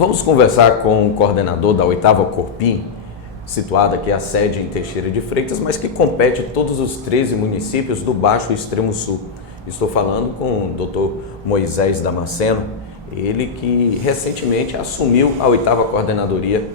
Vamos conversar com o coordenador da 8ª Corpim, situada aqui a sede em Teixeira de Freitas, mas que compete todos os 13 municípios do Baixo Extremo Sul. Estou falando com o Dr. Moisés Damasceno, ele que recentemente assumiu a 8ª Coordenadoria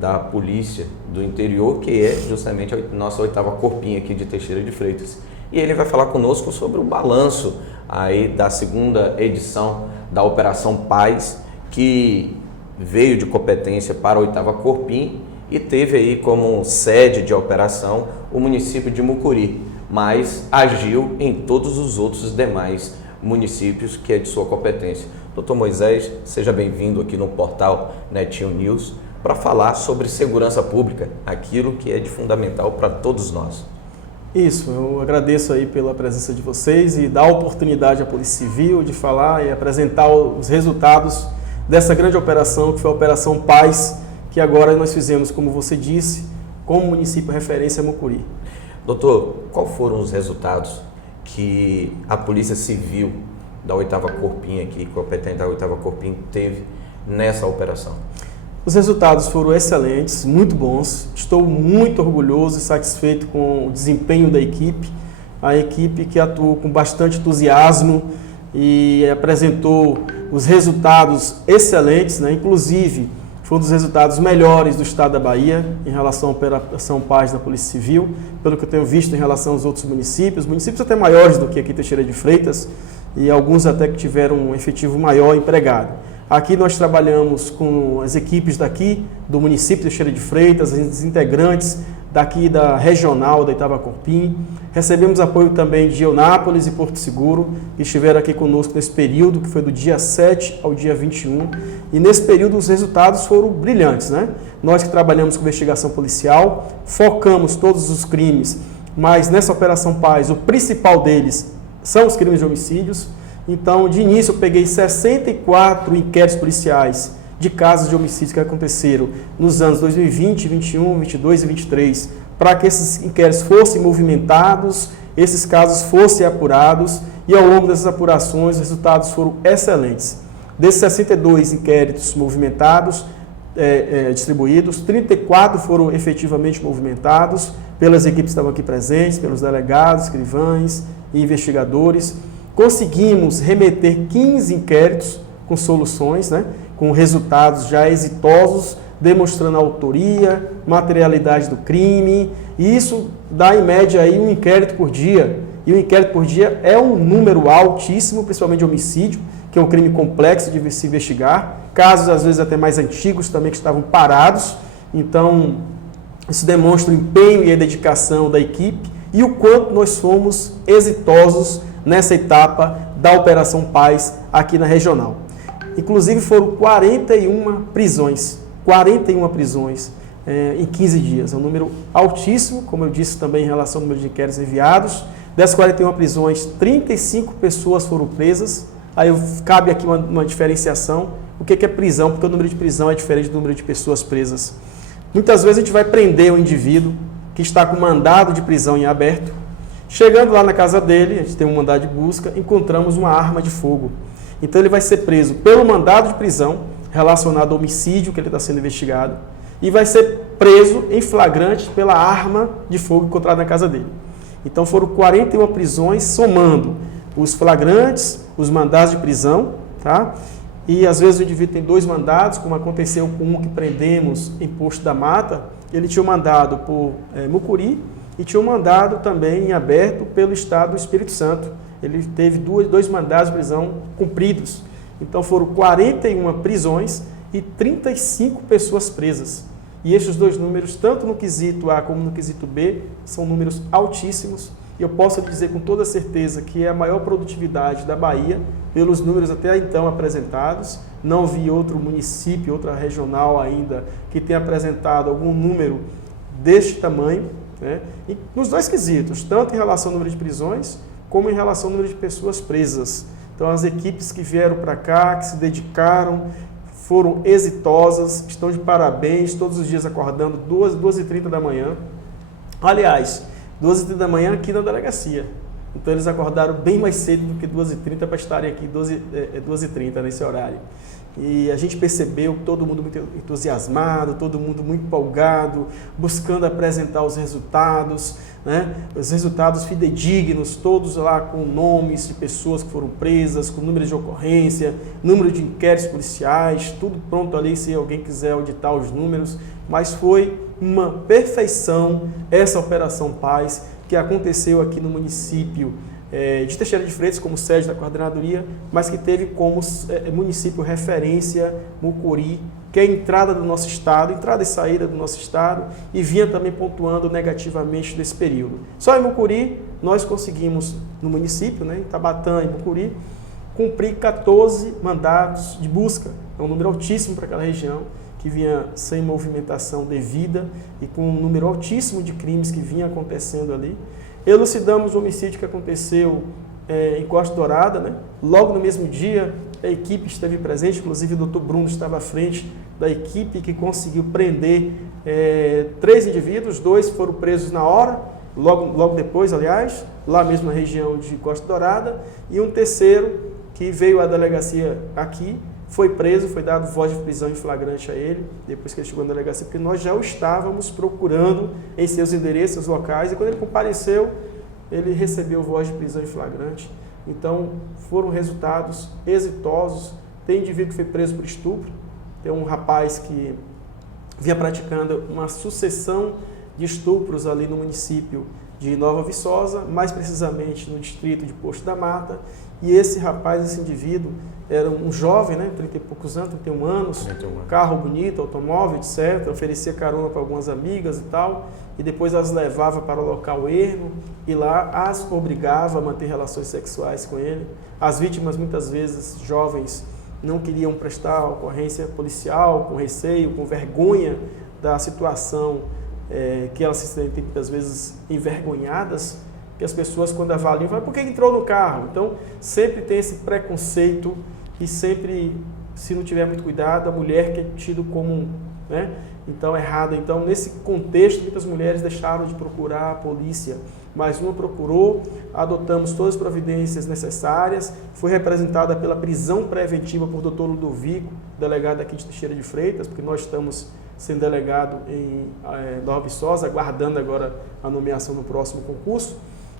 da Polícia do Interior, que é justamente a nossa 8ª Corpim aqui de Teixeira de Freitas. E ele vai falar conosco sobre o balanço aí da 2ª edição da Operação Paz, que veio de competência para a 8ª Corpim e teve aí como sede de operação o município de Mucuri, mas agiu em todos os outros demais municípios que é de sua competência. Dr. Moisés, seja bem-vindo aqui no portal Netinho News para falar sobre segurança pública, aquilo que é de fundamental para todos nós. Isso, eu agradeço aí pela presença de vocês e dar a oportunidade à Polícia Civil de falar e apresentar os resultados dessa grande operação, que foi a Operação Paz, que agora nós fizemos, como você disse, como município referência Mucuri. Doutor, quais foram os resultados que a Polícia Civil da 8ª Corpim aqui, competente da 8ª Corpim, teve nessa operação? Os resultados foram excelentes, muito bons. Estou muito orgulhoso e satisfeito com o desempenho da equipe. A equipe que atuou com bastante entusiasmo e apresentou os resultados excelentes, né? Inclusive, foi um dos resultados melhores do estado da Bahia em relação à Operação Paz da Polícia Civil, pelo que eu tenho visto em relação aos outros municípios até maiores do que aqui Teixeira de Freitas e alguns até que tiveram um efetivo maior empregado. Aqui nós trabalhamos com as equipes daqui do município de Teixeira de Freitas, os integrantes daqui da regional da 8ª Corpim. Recebemos apoio também de Eunápolis e Porto Seguro, que estiveram aqui conosco nesse período, que foi do dia 7 ao dia 21. E nesse período os resultados foram brilhantes, né? Nós que trabalhamos com investigação policial, focamos todos os crimes, mas nessa Operação Paz o principal deles são os crimes de homicídios. Então, de início, eu peguei 64 inquéritos policiais de casos de homicídios que aconteceram nos anos 2020, 2021, 2022 e 2023, para que esses inquéritos fossem movimentados, esses casos fossem apurados, e ao longo dessas apurações, os resultados foram excelentes. Desses 62 inquéritos movimentados, distribuídos, 34 foram efetivamente movimentados pelas equipes que estavam aqui presentes, pelos delegados, escrivães e investigadores. Conseguimos remeter 15 inquéritos com soluções, né, com resultados já exitosos, demonstrando a autoria, materialidade do crime, e isso dá em média aí um inquérito por dia. E o inquérito por dia é um número altíssimo, principalmente de homicídio, que é um crime complexo de se investigar, casos às vezes até mais antigos também que estavam parados. Então, isso demonstra o empenho e a dedicação da equipe e o quanto nós fomos exitosos nessa etapa da Operação Paz aqui na regional. Inclusive foram 41 prisões em 15 dias. É um número altíssimo, como eu disse também em relação ao número de inquéritos enviados. Dessas 41 prisões, 35 pessoas foram presas. Aí cabe aqui uma diferenciação. O que é prisão? Porque o número de prisão é diferente do número de pessoas presas. Muitas vezes a gente vai prender o indivíduo que está com mandado de prisão em aberto. Chegando lá na casa dele, a gente tem um mandado de busca, encontramos uma arma de fogo. Então ele vai ser preso pelo mandado de prisão relacionado ao homicídio que ele está sendo investigado e vai ser preso em flagrante pela arma de fogo encontrada na casa dele. Então foram 41 prisões, somando os flagrantes, os mandados de prisão, tá? E às vezes o indivíduo tem 2 mandados, como aconteceu com um que prendemos em Posto da Mata. Ele tinha um mandado por Mucuri e tinha um mandado também em aberto pelo Estado do Espírito Santo. Ele teve 2 mandados de prisão cumpridos. Então foram 41 prisões e 35 pessoas presas. E estes 2 números, tanto no quesito A como no quesito B, são números altíssimos. E eu posso dizer com toda certeza que é a maior produtividade da Bahia, pelos números até então apresentados. Não vi outro município, outra regional ainda, que tenha apresentado algum número deste tamanho, né? E nos 2 quesitos, tanto em relação ao número de prisões, como em relação ao número de pessoas presas. Então, as equipes que vieram para cá, que se dedicaram, foram exitosas, estão de parabéns, todos os dias acordando 2h30 da manhã. Aliás, 2h30 da manhã aqui na delegacia. Então eles acordaram bem mais cedo do que 2h30 para estarem aqui 2h30 nesse horário. E a gente percebeu todo mundo muito entusiasmado, todo mundo muito empolgado, buscando apresentar os resultados, né? Os resultados fidedignos, todos lá com nomes de pessoas que foram presas, com números de ocorrência, número de inquéritos policiais, tudo pronto ali se alguém quiser auditar os números. Mas foi uma perfeição essa Operação Paz que aconteceu aqui no município de Teixeira de Freitas, como sede da coordenadoria, mas que teve como município referência Mucuri, que é a entrada do nosso estado, entrada e saída do nosso estado, e vinha também pontuando negativamente nesse período. Só em Mucuri, nós conseguimos, no município, né, em Tabatã e Mucuri, cumprir 14 mandados de busca. É um número altíssimo para aquela região, que vinha sem movimentação devida e com um número altíssimo de crimes que vinha acontecendo ali. Elucidamos o homicídio que aconteceu em Costa Dourada, né? Logo no mesmo dia, a equipe esteve presente, inclusive o Dr. Bruno estava à frente da equipe que conseguiu prender 3 indivíduos, 2 foram presos na hora, logo depois, aliás, lá mesmo na região de Costa Dourada, e um terceiro que veio à delegacia aqui, foi preso, foi dado voz de prisão em flagrante a ele, depois que ele chegou na delegacia, porque nós já o estávamos procurando em seus endereços locais, e quando ele compareceu, ele recebeu voz de prisão em flagrante. Então, foram resultados exitosos. Tem indivíduo que foi preso por estupro, tem um rapaz que vinha praticando uma sucessão de estupros ali no município de Nova Viçosa, mais precisamente no distrito de Posto da Mata, e esse rapaz, esse indivíduo, era um jovem, né, 30 e poucos anos, 31 anos, carro bonito, automóvel, etc. Oferecia carona para algumas amigas e tal, e depois as levava para o local ermo e lá as obrigava a manter relações sexuais com ele. As vítimas, muitas vezes, jovens, não queriam prestar ocorrência policial, com receio, com vergonha da situação que elas se sentem, muitas vezes, envergonhadas, que as pessoas, quando avaliam, falam, por que entrou no carro? Então, sempre tem esse preconceito e sempre, se não tiver muito cuidado, a mulher que é tido como, né, então, errada. Então, nesse contexto, muitas mulheres deixaram de procurar a polícia, mas uma procurou, adotamos todas as providências necessárias, foi representada pela prisão preventiva por Dr. Ludovico, delegado aqui de Teixeira de Freitas, porque nós estamos sendo delegado em Nova Viçosa, aguardando agora a nomeação no próximo concurso.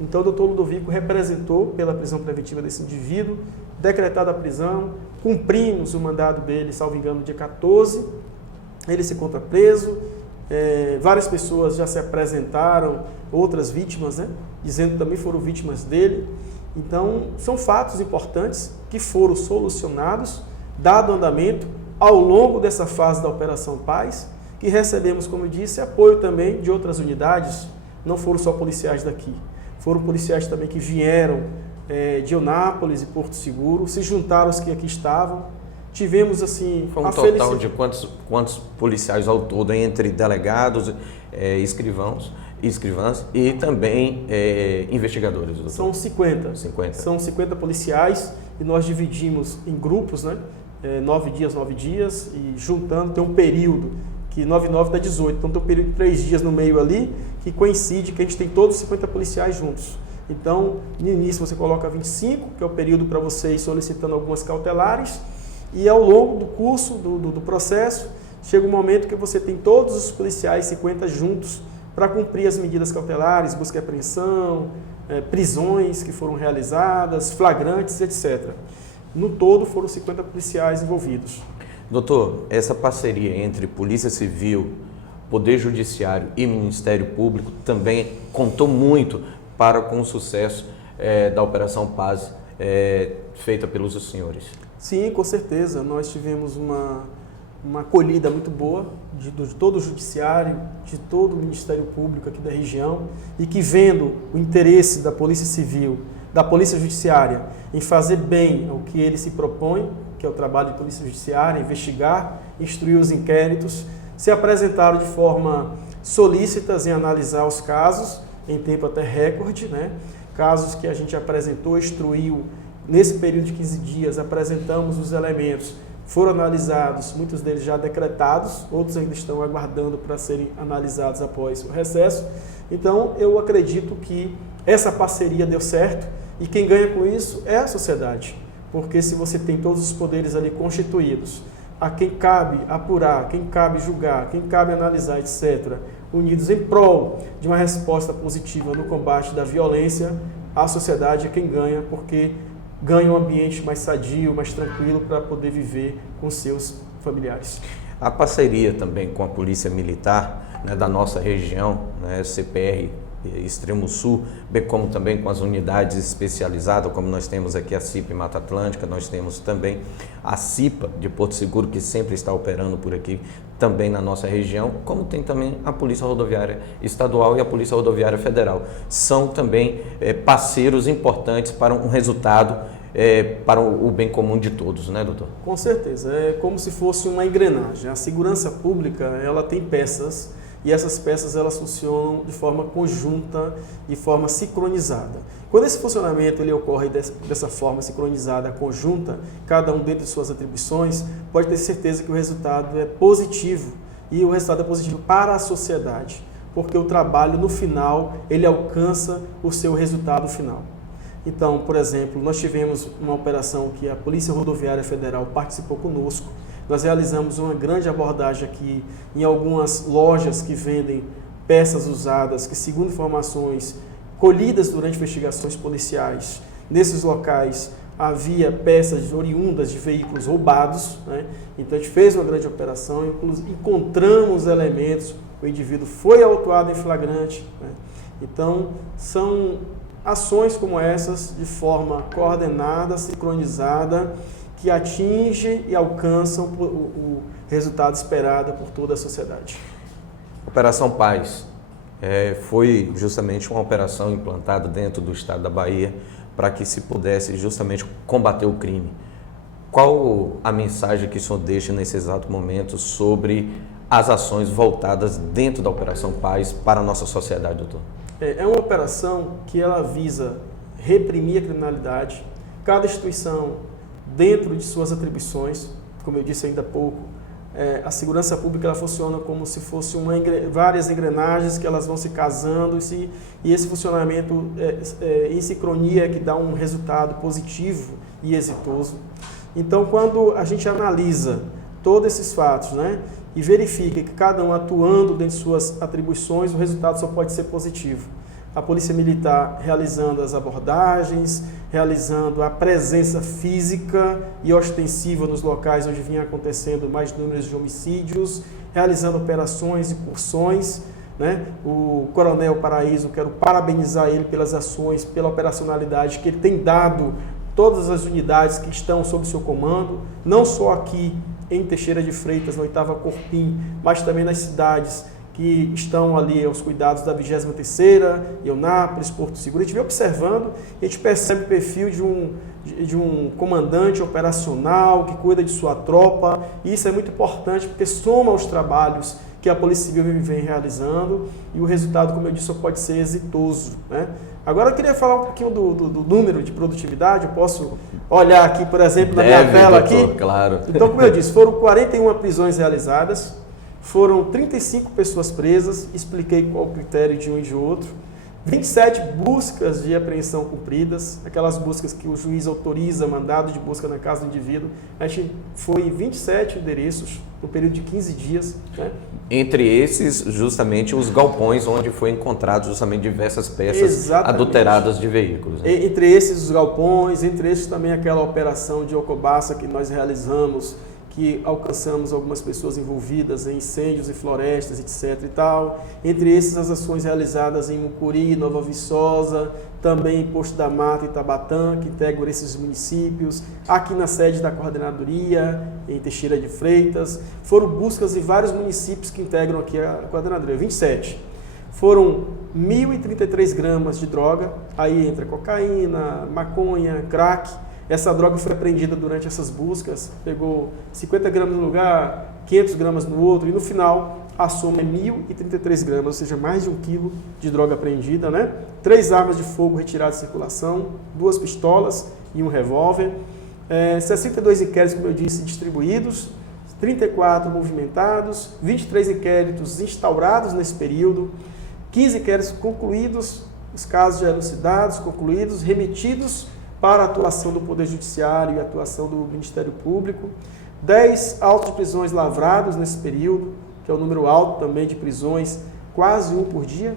Então, o Dr. Ludovico representou pela prisão preventiva desse indivíduo, decretada a prisão, cumprimos o mandado dele, salvo engano, no dia 14, ele se encontra preso, várias pessoas já se apresentaram, outras vítimas, né, dizendo que também foram vítimas dele. Então, são fatos importantes que foram solucionados, dado andamento ao longo dessa fase da Operação Paz, que recebemos, como eu disse, apoio também de outras unidades, não foram só policiais daqui. Foram policiais também que vieram de Eunápolis e Porto Seguro, se juntaram aos que aqui estavam. Tivemos, assim... Foi um total de quantos policiais ao todo, entre delegados, escrivãs e também investigadores? Doutor? São 50. São 50 policiais e nós dividimos em grupos, né? 9 dias, e juntando, tem um período que 9 e 9 dá 18, então tem um período de 3 dias no meio ali, que coincide que a gente tem todos os 50 policiais juntos. Então, no início você coloca 25, que é o período para você ir solicitando algumas cautelares, e ao longo do curso, do processo, chega um momento que você tem todos os policiais 50 juntos para cumprir as medidas cautelares, busca e apreensão, prisões que foram realizadas, flagrantes, etc. No todo, foram 50 policiais envolvidos. Doutor, essa parceria entre Polícia Civil, Poder Judiciário e Ministério Público também contou muito com o sucesso da Operação Paz feita pelos senhores? Sim, com certeza. Nós tivemos uma acolhida muito boa de todo o Judiciário, de todo o Ministério Público aqui da região, e que, vendo o interesse da Polícia Civil, da Polícia Judiciária, em fazer bem o que ele se propõe, que é o trabalho de Polícia Judiciária, investigar, instruir os inquéritos, se apresentaram de forma solícitas em analisar os casos, em tempo até recorde, né? Casos que a gente apresentou, instruiu, nesse período de 15 dias, apresentamos os elementos, foram analisados, muitos deles já decretados, outros ainda estão aguardando para serem analisados após o recesso. Então, eu acredito que essa parceria deu certo, e quem ganha com isso é a sociedade. porque se você tem todos os poderes ali constituídos, a quem cabe apurar, quem cabe julgar, quem cabe analisar, etc., unidos em prol de uma resposta positiva no combate da violência, a sociedade é quem ganha, porque ganha um ambiente mais sadio, mais tranquilo para poder viver com seus familiares. A parceria também com a Polícia Militar, né, da nossa região, né, CPR Extremo Sul, bem como também com as unidades especializadas, como nós temos aqui a CIP Mata Atlântica, nós temos também a CIPA de Porto Seguro, que sempre está operando por aqui, também na nossa região, como tem também a Polícia Rodoviária Estadual e a Polícia Rodoviária Federal. São também parceiros importantes para um resultado, para o bem comum de todos, né, doutor? Com certeza, é como se fosse uma engrenagem. A segurança pública, ela tem peças, e essas peças elas funcionam de forma conjunta, de forma sincronizada. Quando esse funcionamento ele ocorre dessa forma sincronizada, conjunta, cada um dentro de suas atribuições, pode ter certeza que o resultado é positivo, e o resultado é positivo para a sociedade, porque o trabalho no final, ele alcança o seu resultado final. Então, por exemplo, nós tivemos uma operação que a Polícia Rodoviária Federal participou conosco. Nós realizamos uma grande abordagem aqui em algumas lojas que vendem peças usadas, que, segundo informações colhidas durante investigações policiais, nesses locais havia peças oriundas de veículos roubados, né? Então a gente fez uma grande operação, encontramos elementos, o indivíduo foi autuado em flagrante, né? Então são ações como essas, de forma coordenada, sincronizada, que atinge e alcançam o resultado esperado por toda a sociedade. Operação Paz foi justamente uma operação implantada dentro do estado da Bahia para que se pudesse justamente combater o crime. Qual a mensagem que o senhor deixa nesse exato momento sobre as ações voltadas dentro da Operação Paz para a nossa sociedade, doutor? É uma operação que ela visa reprimir a criminalidade. Cada instituição, dentro de suas atribuições, como eu disse ainda há pouco, a segurança pública ela funciona como se fosse várias engrenagens que elas vão se casando e esse funcionamento em sincronia é que dá um resultado positivo e exitoso. Então, quando a gente analisa todos esses fatos, né, e verifica que cada um atuando dentro de suas atribuições, o resultado só pode ser positivo. A Polícia Militar realizando as abordagens, realizando a presença física e ostensiva nos locais onde vinha acontecendo mais números de homicídios, realizando operações e incursões, né? O Coronel Paraíso, quero parabenizar ele pelas ações, pela operacionalidade que ele tem dado todas as unidades que estão sob seu comando, não só aqui em Teixeira de Freitas, no 8º Corpim, mas também nas cidades que estão ali aos cuidados da 23ª, Eunápolis, Porto Seguro. A gente vem observando, a gente percebe o perfil de um comandante operacional que cuida de sua tropa, e isso é muito importante porque soma aos trabalhos que a Polícia Civil vem realizando e o resultado, como eu disse, só pode ser exitoso, né? Agora eu queria falar um pouquinho do número de produtividade. Eu posso olhar aqui, por exemplo, na minha tela aqui. Claro. Então, como eu disse, foram 41 prisões realizadas, foram 35 pessoas presas, expliquei qual o critério de um e de outro, 27 buscas de apreensão cumpridas, aquelas buscas que o juiz autoriza, mandado de busca na casa do indivíduo. A gente foi em 27 endereços, no período de 15 dias. Né? Entre esses, justamente, os galpões onde foi encontrado justamente diversas peças Exatamente. Adulteradas de veículos. Né? Entre esses, os galpões, entre esses também aquela operação de Ocobaça que nós realizamos, que alcançamos algumas pessoas envolvidas em incêndios em florestas, etc. e tal. Entre esses, as ações realizadas em Mucuri, Nova Viçosa, também em Posto da Mata e Tabatã, que integram esses municípios, aqui na sede da Coordenadoria, em Teixeira de Freitas. Foram buscas em vários municípios que integram aqui a Coordenadoria, 27. Foram 1.033 gramas de droga, aí entra cocaína, maconha, crack. Essa droga foi apreendida durante essas buscas, pegou 50 gramas no lugar, 500 gramas no outro, e no final a soma é 1.033 gramas, ou seja, mais de 1 quilo de droga apreendida, né? 3 armas de fogo retiradas de circulação, 2 pistolas e um revólver, 62 inquéritos, como eu disse, distribuídos, 34 movimentados, 23 inquéritos instaurados nesse período, 15 inquéritos concluídos, os casos já elucidados, concluídos, remetidos para a atuação do Poder Judiciário e a atuação do Ministério Público. 10 autos de prisões lavrados nesse período, que é o número alto também de prisões, quase um por dia,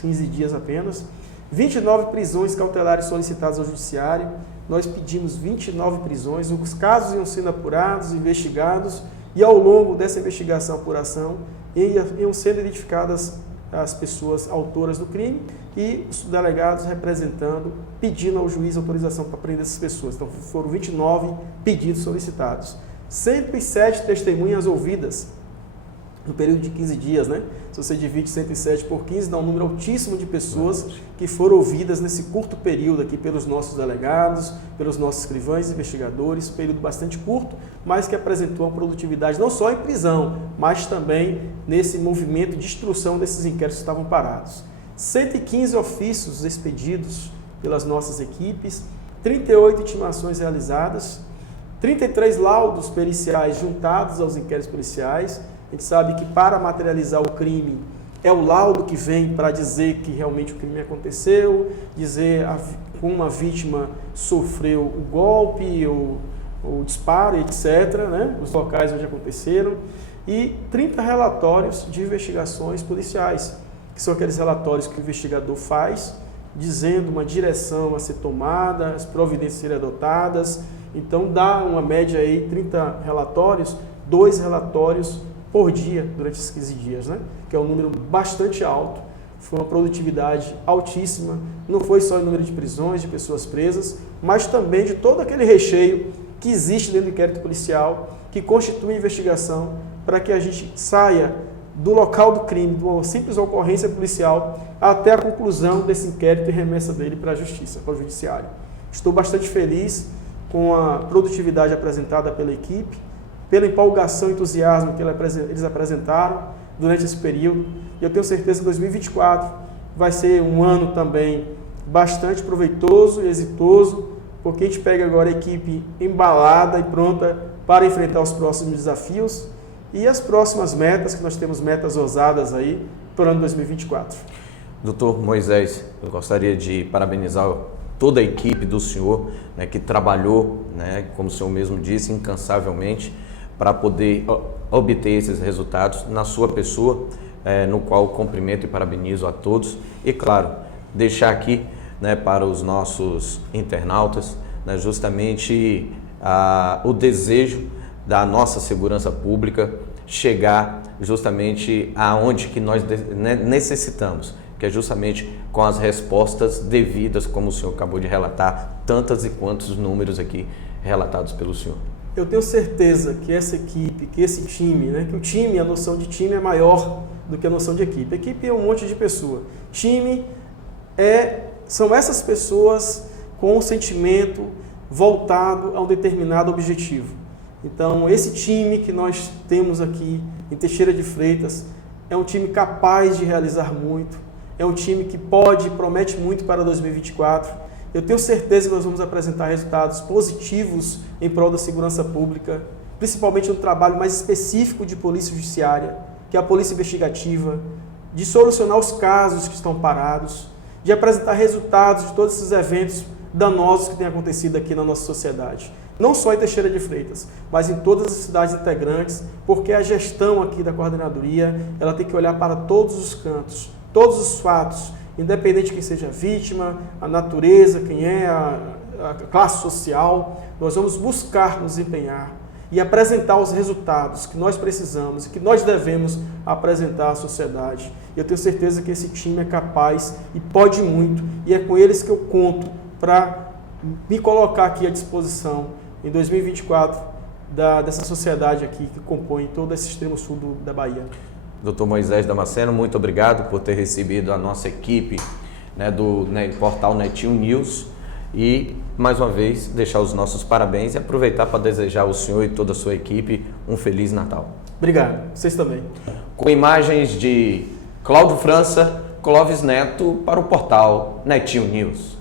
15 dias apenas. 29 prisões cautelares solicitadas ao Judiciário. Nós pedimos 29 prisões, os casos iam sendo apurados, investigados, e ao longo dessa investigação, apuração, iam sendo identificadas as pessoas autoras do crime e os delegados representando, pedindo ao juiz autorização para prender essas pessoas. Então foram 29 pedidos solicitados. 107 testemunhas ouvidas no período de 15 dias, né? Se você divide 107 por 15, dá um número altíssimo de pessoas que foram ouvidas nesse curto período aqui pelos nossos delegados, pelos nossos escrivães e investigadores, período bastante curto, mas que apresentou uma produtividade não só em prisão, mas também nesse movimento de instrução desses inquéritos que estavam parados. 115 ofícios expedidos pelas nossas equipes, 38 intimações realizadas, 33 laudos periciais juntados aos inquéritos policiais. A gente sabe que para materializar o crime é o laudo que vem para dizer que realmente o crime aconteceu, dizer como a vítima sofreu o golpe, o disparo, etc., né? Os locais onde aconteceram, e 30 relatórios de investigações policiais, que são aqueles relatórios que o investigador faz, dizendo uma direção a ser tomada, as providências a serem adotadas. Então dá uma média aí, 30 relatórios, 2 relatórios por dia durante esses 15 dias, né? Que é um número bastante alto, foi uma produtividade altíssima, não foi só o número de prisões, de pessoas presas, mas também de todo aquele recheio que existe dentro do inquérito policial, que constitui a investigação para que a gente saia do local do crime, de uma simples ocorrência policial, até a conclusão desse inquérito e remessa dele para a Justiça, para o Judiciário. Estou bastante feliz com a produtividade apresentada pela equipe, pela empolgação e entusiasmo que eles apresentaram durante esse período. E eu tenho certeza que 2024 vai ser um ano também bastante proveitoso e exitoso, porque a gente pega agora a equipe embalada e pronta para enfrentar os próximos desafios e as próximas metas, que nós temos metas ousadas aí para o ano 2024. Doutor Moisés, eu gostaria de parabenizar toda a equipe do senhor, né, que trabalhou, né, como o senhor mesmo disse, incansavelmente, para poder obter esses resultados na sua pessoa, no qual cumprimento e parabenizo a todos. E, claro, deixar aqui, né, para os nossos internautas, né, justamente o desejo da nossa segurança pública chegar justamente aonde que nós necessitamos, que é justamente com as respostas devidas, como o senhor acabou de relatar, tantas e quantos números aqui relatados pelo senhor. Eu tenho certeza que essa equipe, que esse time, né, que o time, a noção de time é maior do que a noção de equipe. A equipe é um monte de pessoa. Time são essas pessoas com um sentimento voltado a um determinado objetivo. Então, esse time que nós temos aqui em Teixeira de Freitas é um time capaz de realizar muito, é um time que pode e promete muito para 2024. Eu tenho certeza que nós vamos apresentar resultados positivos em prol da segurança pública, principalmente no trabalho mais específico de polícia judiciária, que é a polícia investigativa, de solucionar os casos que estão parados, de apresentar resultados de todos esses eventos danosos que têm acontecido aqui na nossa sociedade. Não só em Teixeira de Freitas, mas em todas as cidades integrantes, porque a gestão aqui da coordenadoria, ela tem que olhar para todos os cantos, todos os fatos, independente de quem seja a vítima, a natureza, quem é a classe social. Nós vamos buscar nos empenhar e apresentar os resultados que nós precisamos e que nós devemos apresentar à sociedade. Eu tenho certeza que esse time é capaz e pode muito, e é com eles que eu conto para me colocar aqui à disposição em 2024 dessa sociedade aqui que compõe todo esse extremo sul da Bahia. Dr. Moisés Damasceno, muito obrigado por ter recebido a nossa equipe, né, do portal Netinho News, e mais uma vez deixar os nossos parabéns e aproveitar para desejar ao senhor e toda a sua equipe um Feliz Natal. Obrigado, vocês também. Com imagens de Cláudio França, Clóvis Neto para o portal Netinho News.